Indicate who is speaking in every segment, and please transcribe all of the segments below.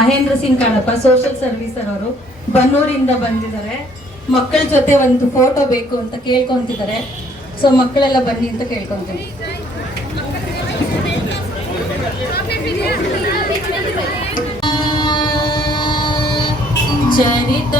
Speaker 1: ಮಹೇಂದ್ರ ಸಿಂಗ್ ಕಣಪ್ಪ social service ಅವರು ಬನ್ನೂರಿಂದ ಬಂದಿದ್ದಾರೆ. ಮಕ್ಕಳ ಜೊತೆ ಒಂದು ಫೋಟೋ ಬೇಕು ಅಂತ ಕೇಳ್ಕೊಂತಿದ್ದಾರೆ. ಸೊ ಮಕ್ಕಳೆಲ್ಲ ಬನ್ನಿ ಅಂತ ಕೇಳ್ಕೊಂತೀನಿ. ಚರಿತ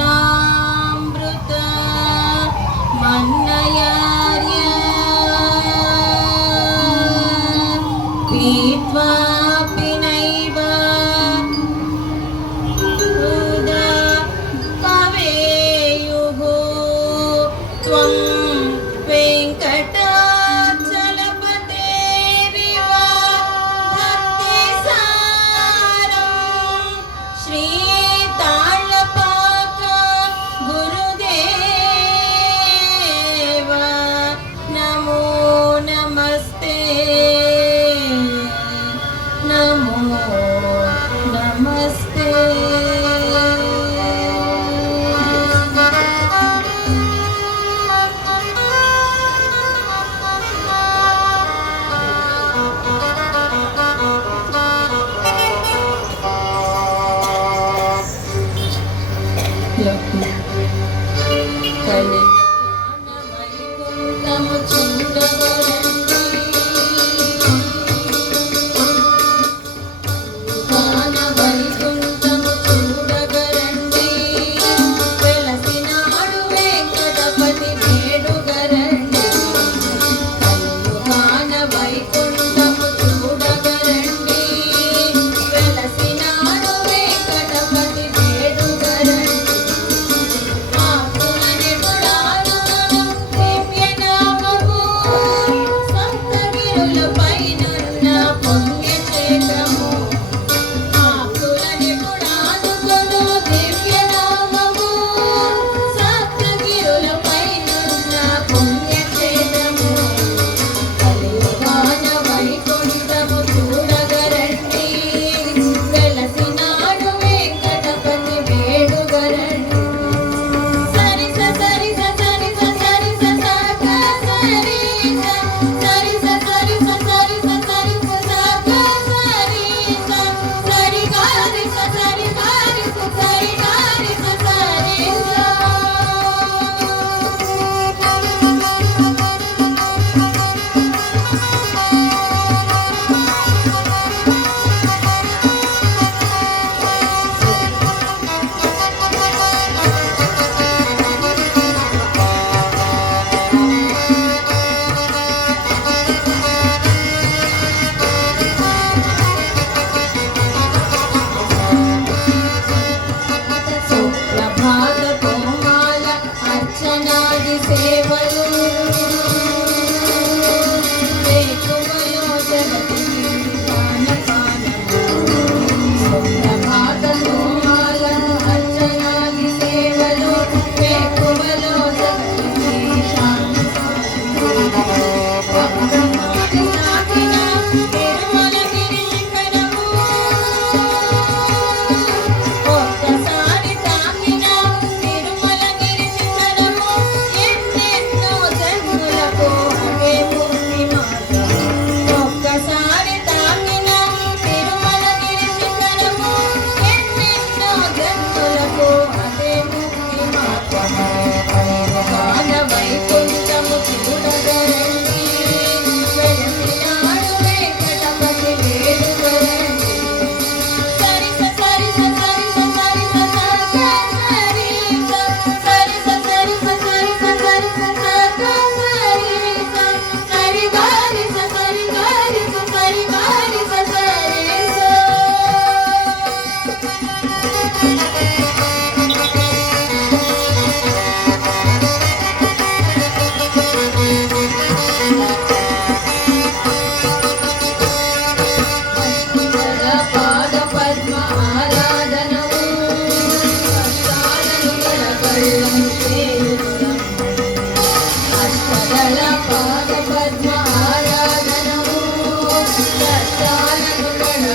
Speaker 1: i'm Mama. Bye. Bye.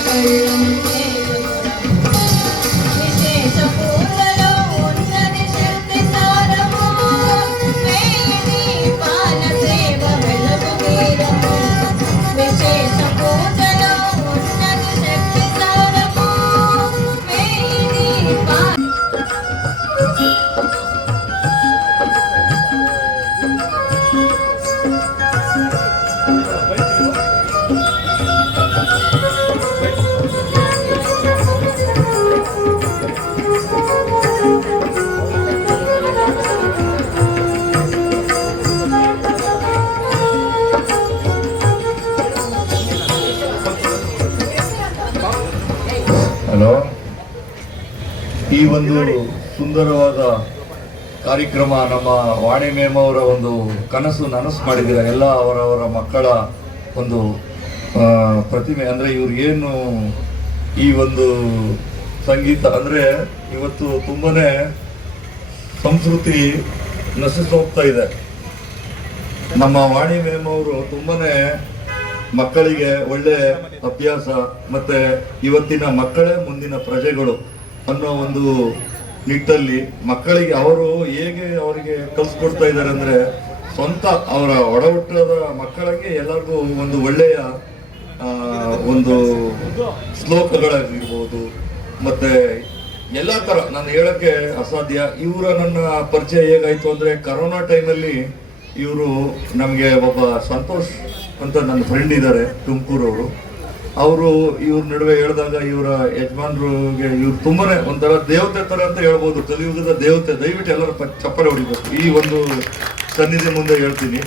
Speaker 1: Thank you.
Speaker 2: ಈ ಒಂದು ಸುಂದರವಾದ ಕಾರ್ಯಕ್ರಮ ನಮ್ಮ ವಾಣಿ ಮೇಮ್ ಅವರ ಒಂದು ಕನಸು ನನಸು ಮಾಡಿದ್ದೀರ ಎಲ್ಲ ಅವರವರ ಮಕ್ಕಳ ಒಂದು ಪ್ರತಿಮೆ. ಅಂದರೆ ಇವ್ರು ಏನು ಈ ಒಂದು ಸಂಗೀತ, ಅಂದರೆ ಇವತ್ತು ತುಂಬನೇ ಸಂಸ್ಕೃತಿ ನಶಿಸಿ ಹೋಗ್ತಾ ಇದೆ. ನಮ್ಮ ವಾಣಿ ಮೇಮ್ ಅವರು ತುಂಬಾನೇ ಮಕ್ಕಳಿಗೆ ಒಳ್ಳೆ ಅಭ್ಯಾಸ, ಮತ್ತೆ ಇವತ್ತಿನ ಮಕ್ಕಳೇ ಮುಂದಿನ ಪ್ರಜೆಗಳು. ಅನ್ನೋ ಒಂದು ನಿಟ್ಟಲ್ಲಿ ಮಕ್ಕಳಿಗೆ ಅವರು ಹೇಗೆ ಅವರಿಗೆ ಕಲಿಸ್ಕೊಡ್ತಾ ಇದ್ದಾರೆ ಅಂದ್ರೆ ಸ್ವಂತ ಅವರ ಒಡಹುಟ್ಟದ ಮಕ್ಕಳಿಗೆ ಎಲ್ಲರಿಗೂ ಒಂದು ಒಳ್ಳೆಯ ಒಂದು ಶ್ಲೋಕಗಳಾಗಿರ್ಬೋದು. ಮತ್ತೆ ಎಲ್ಲ ತರ ನಾನು ಹೇಳಕ್ಕೆ ಅಸಾಧ್ಯ. ಇವರ ನನ್ನ ಪರಿಚಯ ಹೇಗಾಯ್ತು ಅಂದ್ರೆ ಕರೋನಾ ಟೈಮಲ್ಲಿ ಇವರು ನಮಗೆ ಒಬ್ಬ ಸಂತೋಷ್ ಅಂತ ನನ್ನ ಫ್ರೆಂಡ್ ಇದ್ದಾರೆ ತುಮಕೂರವರು. ಅವರು ಇವ್ರ ನಡುವೆ ಹೇಳಿದಾಗ ಇವರ ಯಜಮಾನ್ರಿಗೆ ಇವ್ರು ತುಂಬಾನೇ ಒಂಥರ ದೇವತೆ ತರ ಅಂತ ಹೇಳ್ಬೋದು. ಕಲಿಯುಗದ ದೇವತೆ ದಯವಿಟ್ಟು ಎಲ್ಲರೂ ಚಪ್ಪರೆ ಹೊಡಿಬೇಕು. ಈ ಒಂದು ಸನ್ನಿಧಿ ಮುಂದೆ ಹೇಳ್ತೀನಿ.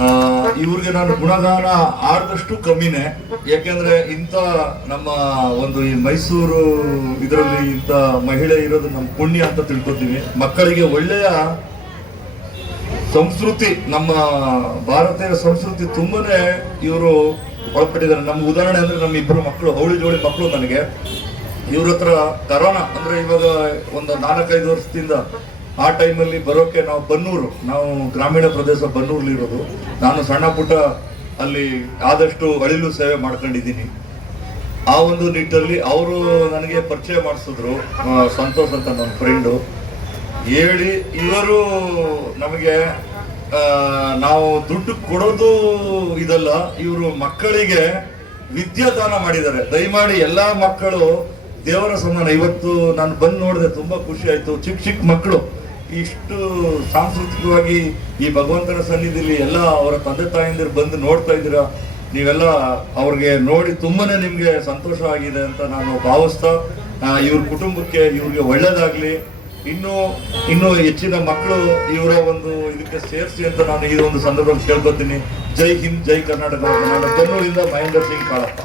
Speaker 2: ಆ, ಇವ್ರಿಗೆ ನಾನು ಗುಣಗಾನ ಆಡದಷ್ಟು ಕಮ್ಮಿನೇ. ಯಾಕೆಂದ್ರೆ ಇಂಥ ನಮ್ಮ ಒಂದು ಈ ಮೈಸೂರು ಇದರಲ್ಲಿ ಇಂಥ ಮಹಿಳೆ ಇರೋದು ನಮ್ಮ ಪುಣ್ಯ ಅಂತ ತಿಳ್ಕೊತೀವಿ. ಮಕ್ಕಳಿಗೆ ಒಳ್ಳೆಯ ಸಂಸ್ಕೃತಿ ನಮ್ಮ ಭಾರತೀಯ ಸಂಸ್ಕೃತಿ ತುಂಬಾನೇ ಇವರು ಒಳಪಟ್ಟಿದ್ದಾರೆ. ನಮ್ಮ ಉದಾಹರಣೆ ಅಂದ್ರೆ ನಮ್ಮ ಇಬ್ಬರು ಮಕ್ಕಳು, ಹೌಳಿ ಜೋಳಿ ಮಕ್ಕಳು ನನಗೆ. ಇವ್ರ ಹತ್ರ ಕರೋನಾ ಅಂದ್ರೆ ಇವಾಗ ಒಂದು ನಾಲ್ಕೈದು ವರ್ಷದಿಂದ ಆ ಟೈಮಲ್ಲಿ ಬರೋಕೆ ನಾವು ಬನ್ನೂರು, ನಾವು ಗ್ರಾಮೀಣ ಪ್ರದೇಶ ಬನ್ನೂರಲ್ಲಿ ಇರೋದು. ನಾನು ಸಣ್ಣ ಪುಟ್ಟ ಅಲ್ಲಿ ಆದಷ್ಟು ಅಳಿಲು ಸೇವೆ ಮಾಡ್ಕೊಂಡಿದ್ದೀನಿ. ಆ ಒಂದು ನಿಟ್ಟಲ್ಲಿ ಅವರು ನನಗೆ ಪರಿಚಯ ಮಾಡಿಸಿದ್ರು ಸಂತೋಷ್ ಅಂತ ನನ್ನ ಫ್ರೆಂಡು ಹೇಳಿ ಇವರು ನಮಗೆ ನಾವು ದುಡ್ಡು ಕೊಡೋದು ಇದಲ್ಲ, ಇವರು ಮಕ್ಕಳಿಗೆ ವಿದ್ಯಾದಾನ ಮಾಡಿದ್ದಾರೆ. ದಯಮಾಡಿ ಎಲ್ಲಾ ಮಕ್ಕಳು ದೇವರ ಸಮಾನ ಇವತ್ತು ನಾನು ಬಂದು ನೋಡಿದೆ, ತುಂಬಾ ಖುಷಿ ಆಯ್ತು. ಚಿಕ್ಕ ಚಿಕ್ಕ ಮಕ್ಕಳು. ಇಷ್ಟು ಸಾಂಸ್ಕೃತಿಕವಾಗಿ ಈ ಭಗವಂತನ ಸನ್ನಿಧಿಲಿ ಎಲ್ಲ ಅವರ ತಂದೆ ತಾಯಿಂದಿರು ಬಂದು ನೋಡ್ತಾ ಇದ್ದೀರಾ? ನೀವೆಲ್ಲ ಅವ್ರಿಗೆ ನೋಡಿ ತುಂಬಾನೇ ನಿಮಗೆ ಸಂತೋಷ ಆಗಿದೆ ಅಂತ ನಾನು ಭಾವಿಸ್ತಾ ಇವ್ರ ಕುಟುಂಬಕ್ಕೆ ಇವ್ರಿಗೆ ಒಳ್ಳೇದಾಗ್ಲಿ. ಇನ್ನು ಇನ್ನು ಹೆಚ್ಚಿನ ಮಕ್ಕಳು ಇವರ ಒಂದು ಇದಕ್ಕೆ ಸೇರಿಸಿ ಅಂತ ನಾನು ಈ ಒಂದು ಸಂದರ್ಭದಲ್ಲಿ ಕೇಳ್ಕೊತೀನಿ. ಜೈ ಹಿಂದ್, ಜೈ ಕರ್ನಾಟಕ ನಾನು ಮಹೇಂದ್ರ ಸಿಂಗ್ ಕಾಳಪ್ಪ.